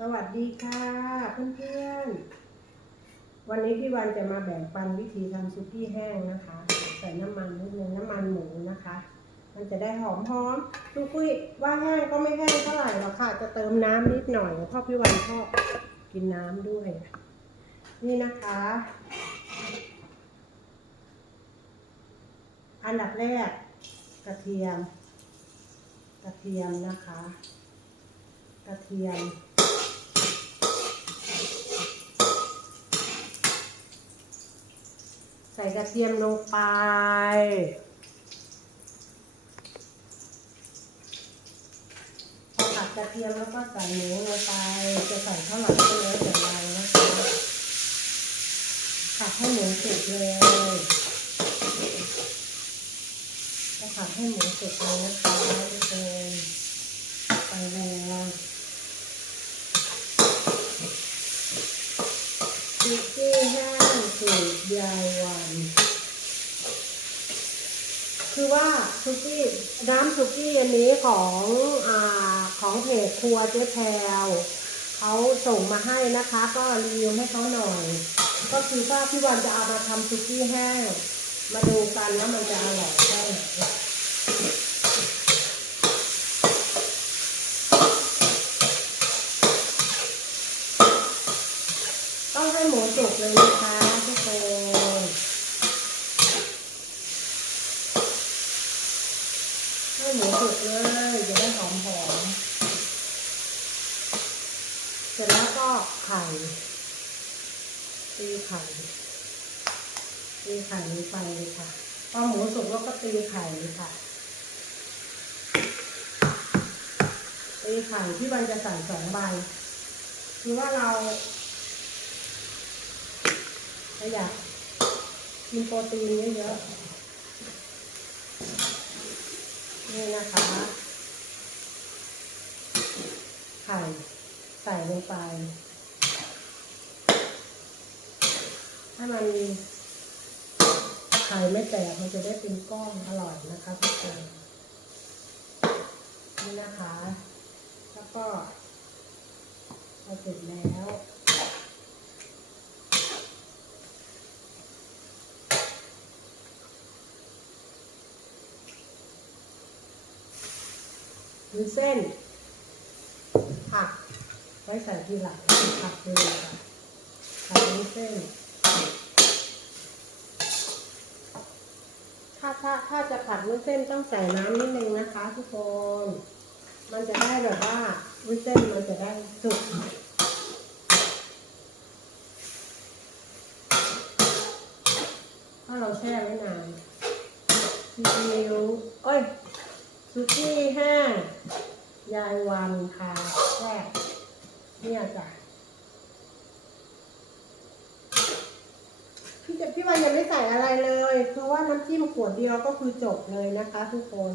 สวัสดีค่ะเพื่อนๆ วันนี้พี่วันจะมาแบ่งปันวิธีทำซุกี้แห้งนะคะ ใส่น้ำมันนิดนึงน้ำมันหมูนะคะ มันจะได้หอมหอมซุกี้ว่าแห้งก็ไม่แห้งเท่าไหร่หรอกค่ะ จะเติมน้ำนิดหน่อยเพราะพี่วันชอบกินน้ำด้วย นี่นะคะ อันดับแรกกระเทียม กระเทียมนะคะ กระเทียม ใส่กระเทียมลงไป พอผัดกระเทียมแล้วก็ใส่หมูลงไป จะใส่เท่าไหร่ก็แล้วแต่เรานะคะผัดให้หมูสุกเลยจะผัดให้หมูสุกเลยนะคะทุกคนไปแล้วซุกี้แห้งสูตรยายวัน คือว่าซุกี้น้ำซุกี้อันนี้ของอ่าของเพจครัวเจ๊แพรวเขาส่งมาให้นะคะ ก็รีวิวให้เขาหน่อย ก็คือว่าพี่วันจะเอามาทำซุกี้แห้งมาดูกันว่ามันจะอร่อยแค่ไหนต้องให้หมูสุกเลยนะคะทุกคน ให้หมูสุกเลยจะได้หอมหอมๆเสร็จแล้วก็ไข่ตีไข่ตีไข่ลงไปเลยค่ะพอหมูสุกแล้วก็ตีไข่เลยค่ะตีไข่ที่มันจะใส่สองใบคือว่าเราเราอยากกินโปรตีนเยอะๆ นี่นะคะ ไข่ใส่ลงไป ให้มันไข่ไม่แตกมันจะได้เป็นก้อนอร่อยนะคะทุกคนนี่นะคะ แล้วก็พอเสร็จแล้ว หรือเส้น ผัก ไว้ใส่ทีหลังผักเลยค่ะผักนี้เส้น ถ้าถ้าถ้าจะผัดวุ้นเส้นต้องใส่น้ำนิดนึงนะคะ ทุกคน มันจะได้แบบว่าวุ้นเส้นมันจะได้สุกถ้าเราแช่ไว้นานซีอิ๊วเอ้ย ซุกี้แห้งยายวันค่ะแรกเนี่ยจ้ะพี่จะพี่วันยังไม่ใส่อะไรเลยคือว่าน้ำจิ้มขวดเดียวก็คือจบเลยนะคะทุกคน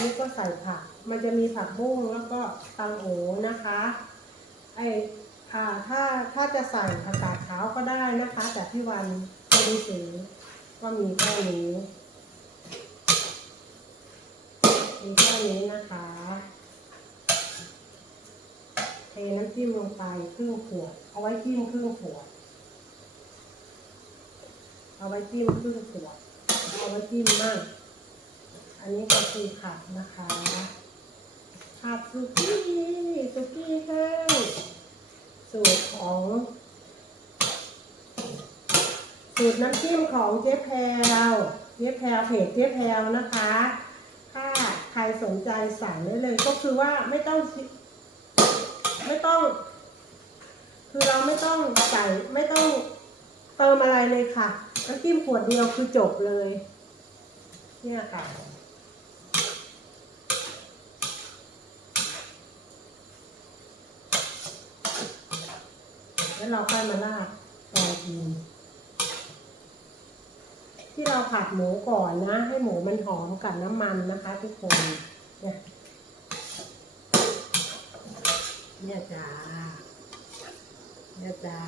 นี่ก็ใส่ผัก มันจะมีผักบุ้งแล้วก็ตังโอนะคะ ไออ่าถ้าถ้าจะใส่ผักกาดขาวก็ได้นะคะ แต่พี่วันไม่ได้ซื้อก็มีแค่นี้ มีแค่นี้นะคะ เทน้ำจิ้มลงไปครึ่งขวด เอาไว้จิ้มครึ่งขวด เอาไว้จิ้มครึ่งขวด เอาไว้จิ้มมาก อันนี้ก็คือผักนะคะผัดสุกี้สุกี้แห้งสูตรของสูตรน้ำจิ้มของเจ๊แพรวเจ๊แพรวเพจเจ๊แพรวนะคะ ถ้าใครสนใจสั่งได้เลย ก็คือว่าไม่ต้อง ไม่ต้อง คือเราไม่ต้องใส่ไม่ต้องเติมอะไรเลยค่ะน้ำจิ้มขวดเดียวคือจบเลย เนี่ยค่ะแล้วเราค่อยมาลาดตอนกิน ที่เราผัดหมูก่อนนะ ให้หมูมันหอมกับน้ำมันนะคะทุกคนเนี่ยเนี่ยจ้าเนี่ยจ้า